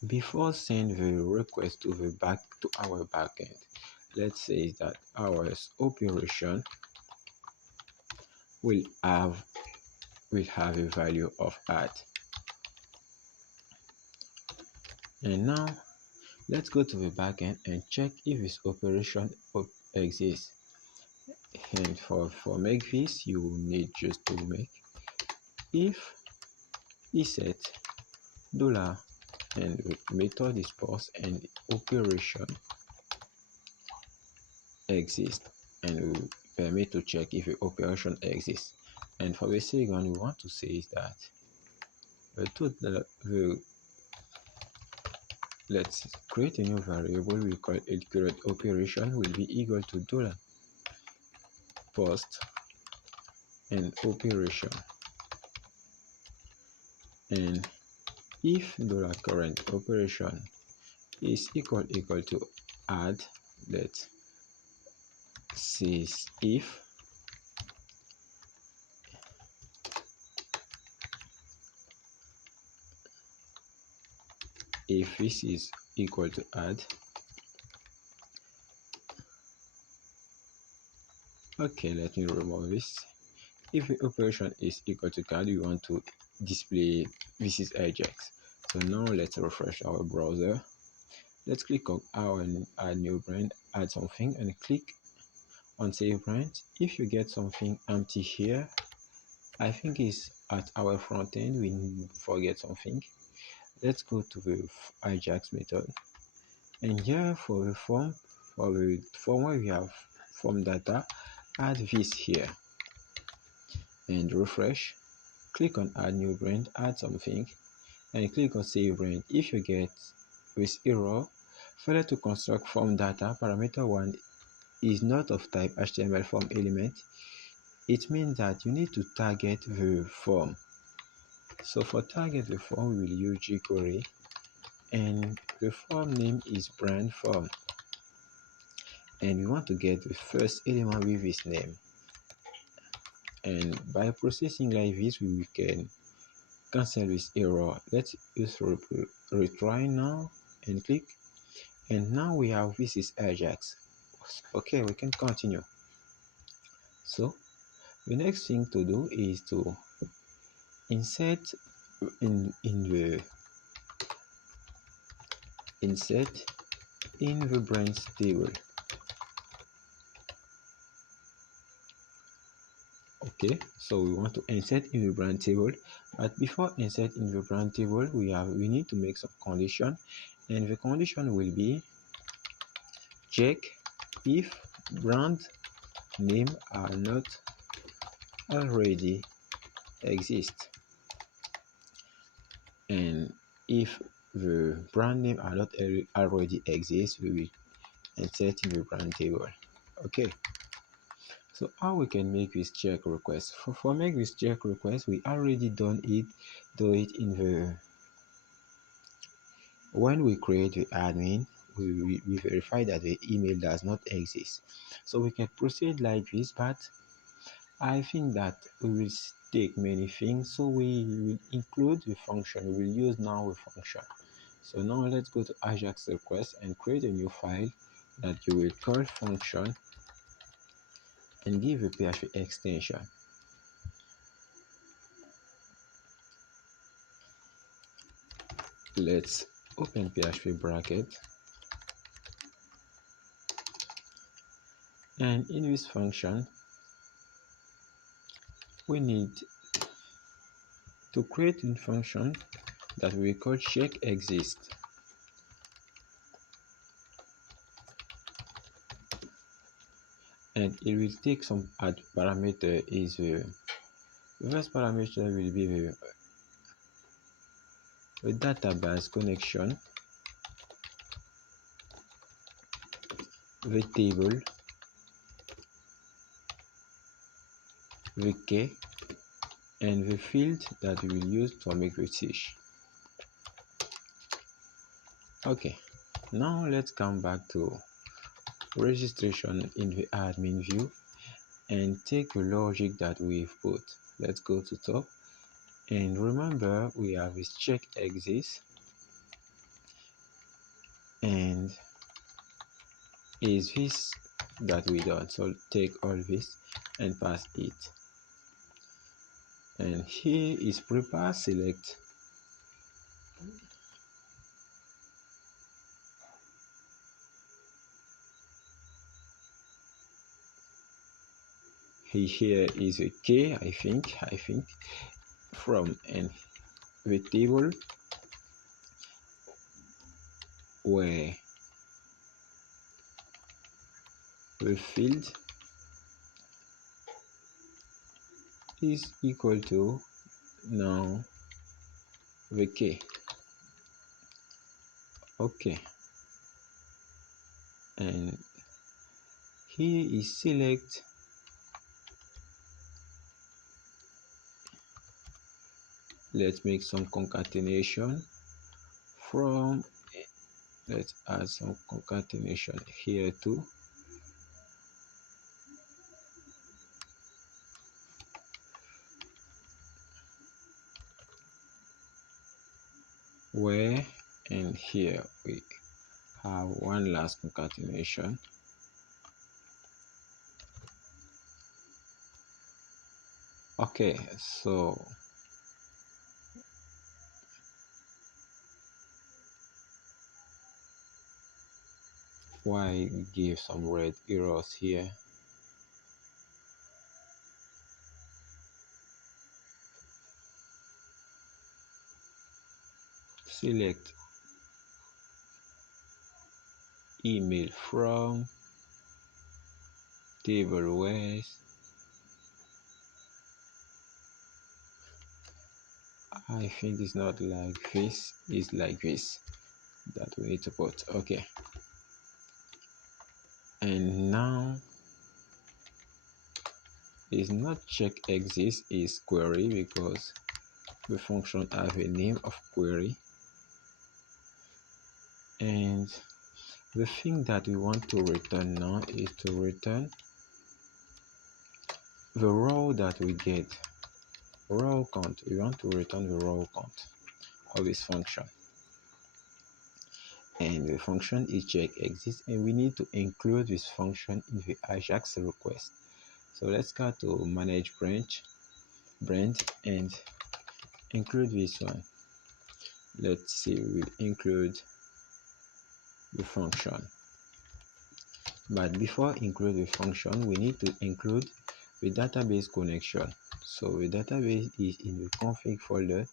And before send the request to our backend, let's say that our operation will have a value of add. And now let's go to the backend and check if this operation exists. And for make this, you need just to make if set dollar and the method is paused and operation exists, and we permit to check if the operation exists. And for the second, we want to say is that let's create a new variable. We call it current operation will be equal to dollar post and operation. And if dollar current operation is equal to add, let's say if this is equal to add. Okay, let me remove this. If the operation is equal to add, we want to display this is Ajax. So now let's refresh our browser. Let's click on our add new brand, add something, and click on save brand. If you get something empty here, I think it's at our front end we forget something. Let's go to the Ajax method, and here for the form where we have form data, add this here and refresh. Click on add new brand, add something, and click on save brand. If you get this error, failure to construct form data parameter 1 is not of type HTML form element, it means that you need to target the form. So for target the form, we will use jQuery, and the form name is brand form, and we want to get the first element with this name. And by processing like this, we can cancel this error. Let's use retry now and click, and now we have this is Ajax. Okay, we can continue. So the next thing to do is to insert in the branch table. Okay, so we want to insert in the brand table, but before insert in the brand table, we need to make some condition, and the condition will be check if brand name are not already exist. And if the brand name are not already exist, we will insert in the brand table. Okay, so how we can make this check request? For make this check request, we already do it in the when we create the admin, we verify that the email does not exist. So we can proceed like this, but I think that we will take many things, so we will include the function. We will use now a function. So now let's go to Ajax request and create a new file that you will call function and give a PHP extension. Let's open PHP bracket, and in this function we need to create a function that we call check exist. And it will take some add parameter. Is the first parameter will be the database connection, the table, the key, and the field that we will use to make the search. Okay, now let's come back to registration in the admin view and take the logic that we've put. Let's go to top, and remember we have this check exist, and is this that we done. So take all this and pass it, and here is prepare. Select here is a key, I think from and the table where the field is equal to now the key. Okay, and here is select let's make some concatenation from let's add some concatenation here too. Where and here we have one last concatenation. Okay, so why we give some red arrows here? Select email from table where I think it's not like this, it's like this that we need to put. Okay, and now is not check exists, is query, because the function have a name of query, and the thing that we want to return now is to return the row that we get. Row count, we want to return the row count of this function, and the function is check exists, and we need to include this function in the Ajax request. So let's go to manage brand and include this one. Let's see, we'll include the function, but before include the function we need to include the database connection. So the database is in the config folder,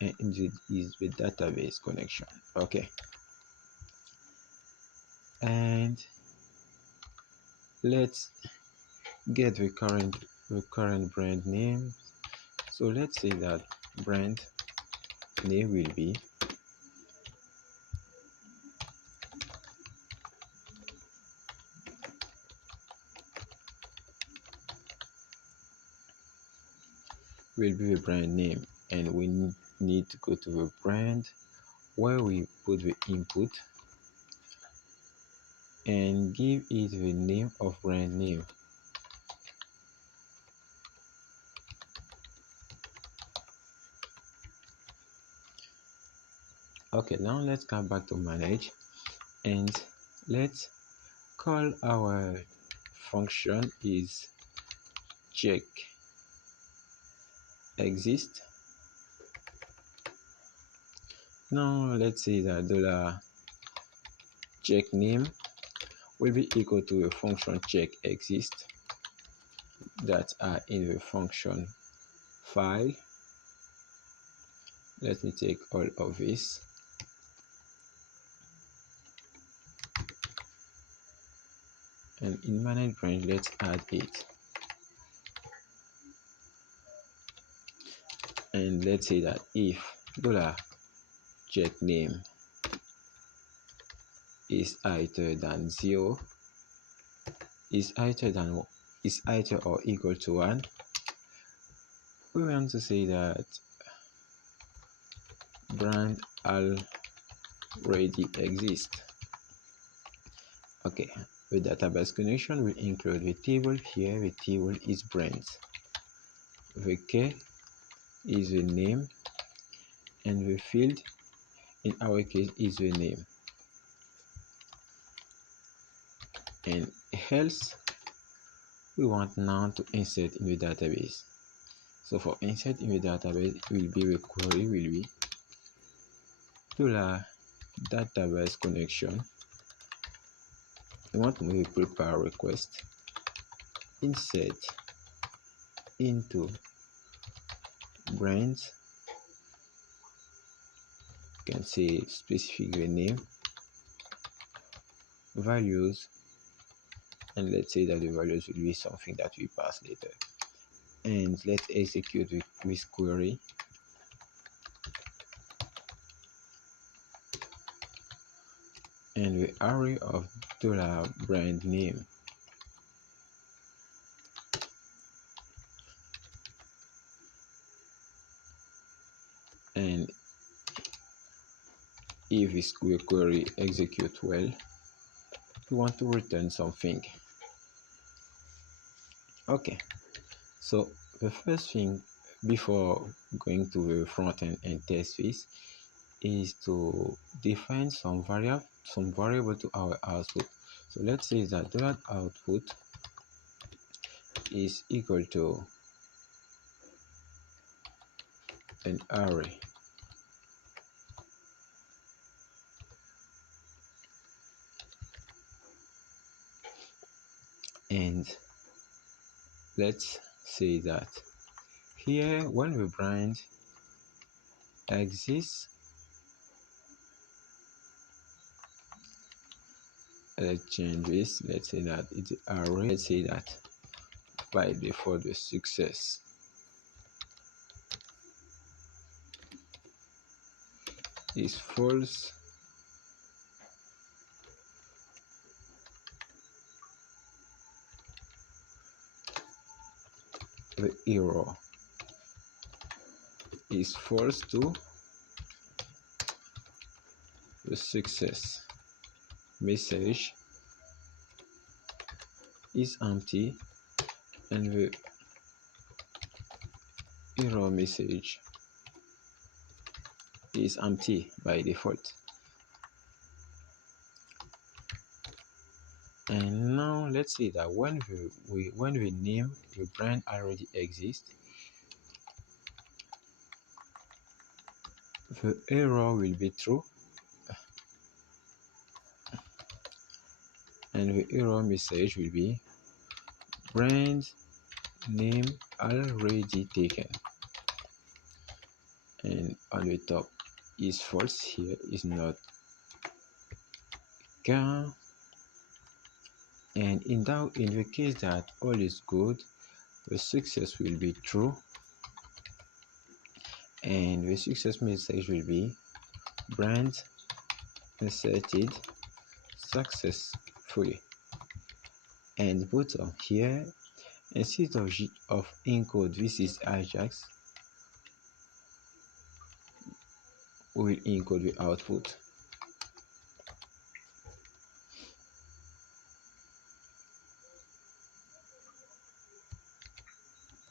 and it is the database connection. Okay, and let's get the current brand name. So let's say that brand name will be the brand name, and we need to go to the brand where we put the input and give it the name of brand name. Okay, now let's come back to manage, and let's call our function is check exist. Now let's say that $check name will be equal to a function check exist that are in the function file. Let me take all of this, and in manage branch let's add it, and let's say that if $check name is greater than 0, is greater or equal to 1, we want to say that brand already exists. Okay, the database connection will include the table. Here the table is brands, the key is the name, and the field in our case is the name. and else we want now to insert in the database. So for insert in the database, will be the query will be $database connection. We want to make a prepare request, insert into brands, you can say specific name, values, and let's say that the values will be something that we pass later. And let's execute this query. And the array of $brand name. And if this query execute well, we want to return something. Okay, so the first thing before going to the front end and test this is to define some variable to our output. So let's say that $output is equal to an array and let's say that here when the brand exists, let's change this. Let's say that it's array. Let's say that by default the success is false, the error is false to the success message is empty, and the error message is empty by default. And now let's say that when we name the brand already exists, the error will be true and the error message will be brand name already taken, and on the top is false, here is not car. And in the case that all is good, the success will be true and the success message will be brand inserted successfully. And bottom here, instead of encode this is Ajax, we will encode the output.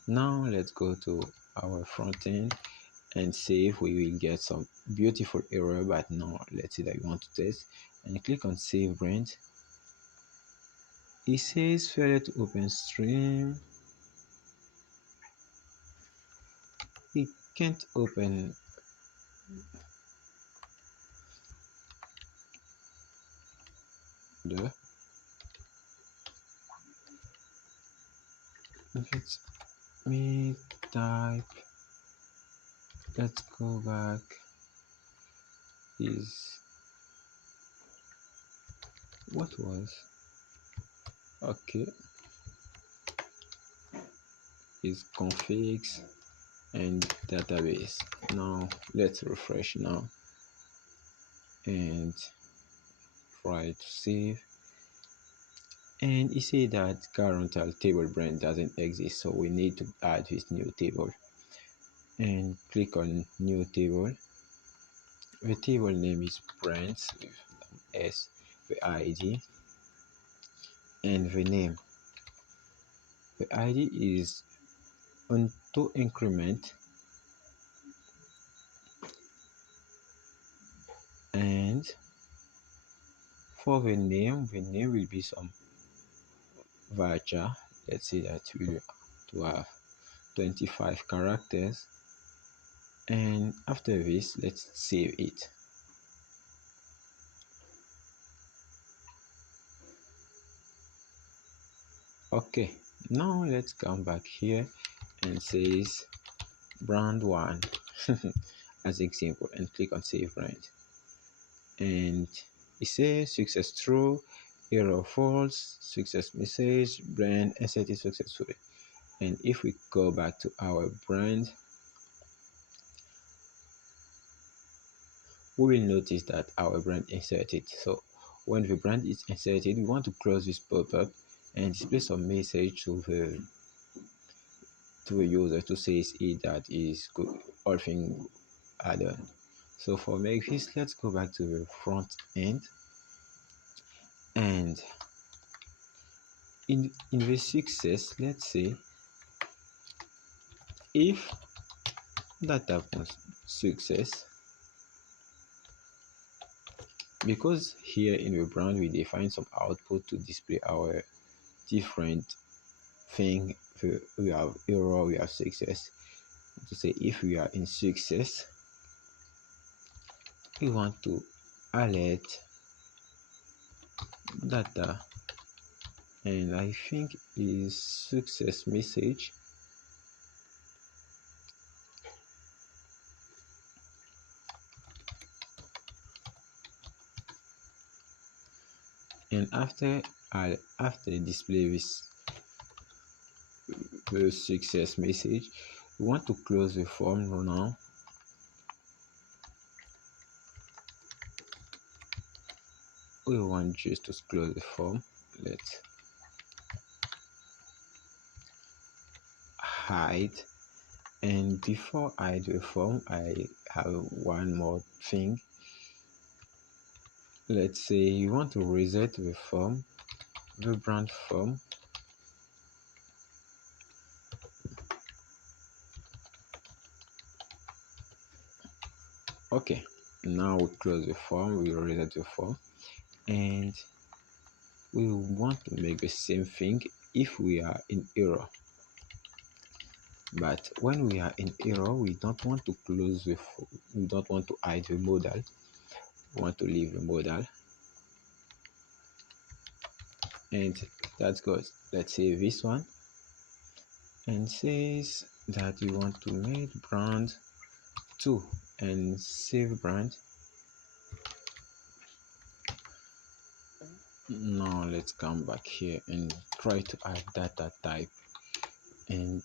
Now let's go to our front end and see if we will get some beautiful error. But now let's say that we want to test, and click on save brand. It says failure to open stream. It can't open the let me type, let's go back, is what was okay, is configs and database. Now let's refresh now and try to save, and it says that current table brand doesn't exist, so we need to add this new table. And click on new table. The table name is brands with S, the ID, and the name. The ID is auto increment, and for the name will be some varchar. Let's say that we will to have 25 characters, and after this let's save it. Okay, now let's come back here and says brand one as example and click on save brand, and it says success true, error false, success message, brand inserted successfully. And if we go back to our brand, we will notice that our brand inserted. So when the brand is inserted, we want to close this pop-up and display some message to the user to say it that is good, all things are done. So for make this, let's go back to the front end, and in the success, let's say if that happens success, because here in the brand we define some output to display our different thing. We have error, we have success. To say if we are in success, we want to alert data, and I think is success message. And after display this the success message, we want to close the form now. We want just to close the form. Let's hide, and before I do the form, I have one more thing. Let's say you want to reset the form, the brand form. Okay, now we close the form, we reset the form, and we want to make the same thing if we are in error. But when we are in error, we don't want to close the we don't want to hide the modal. We want to leave the modal, and that's good. Let's save this one, and says that we want to make brand 2 and save brand. Now let's come back here and try to add data type, and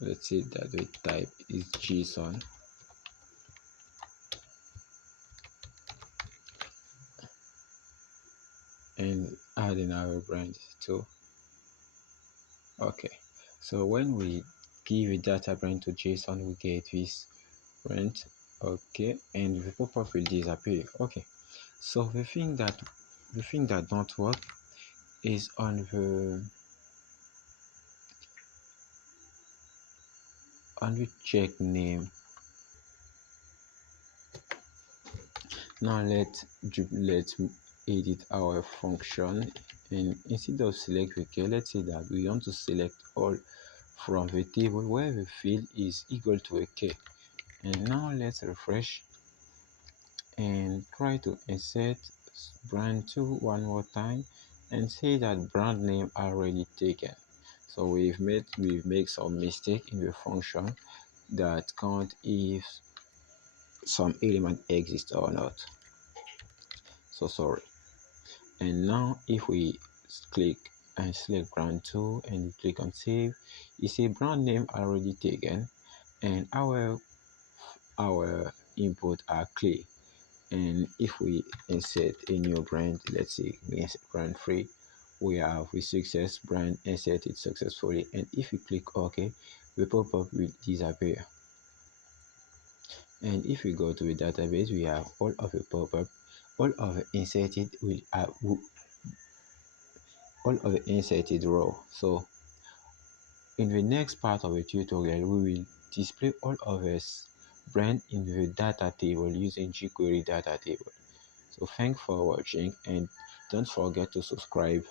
let's say that the type is JSON, and adding our brand too. Okay, so when we give a data brand to JSON, we get this brand. Okay, and the pop-up will disappear. Okay, so the thing that don't work is on the check name. Now let's edit our function, and instead of select vk, let's say that we want to select all from the table where the field is equal to a k. And now let's refresh and try to insert brand 2 one more time, and say that brand name already taken. So we've made some mistake in the function that count if some element exists or not. So sorry. And now if we click and select brand 2 and click on save, you see brand name already taken, and our input are clear. And if we insert a new brand, let's say we insert brand 3, we have with success brand inserted successfully, and if you click OK, the pop-up will disappear. And if we go to the database, we have all of the pop-up, all of the inserted will all of the inserted row. So in the next part of the tutorial, we will display all of this brand in the data table using jQuery data table. So thanks for watching, and don't forget to subscribe.